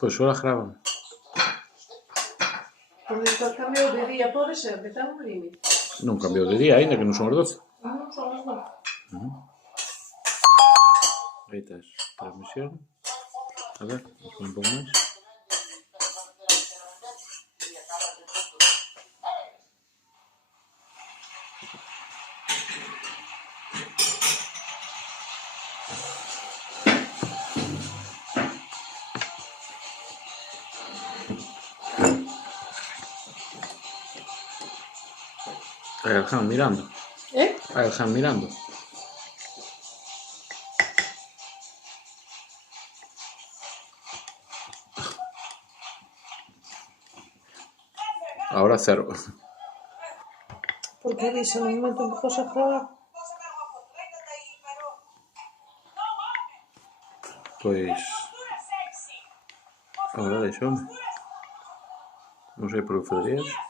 Pois ahora grábame. O director cambiou de día, pode ser, que ten un límite. Non cambiou de día aínda, que non son as 12. Non son as 12. Aí estás, transmisión. A ver, vamos un pouco máis. Hai alguén mirando. Hai alguén mirando. Ahora cero. Porque dice no momento en que pasa a gravar. Pois... Ahora deixoume. Non sei por que farías.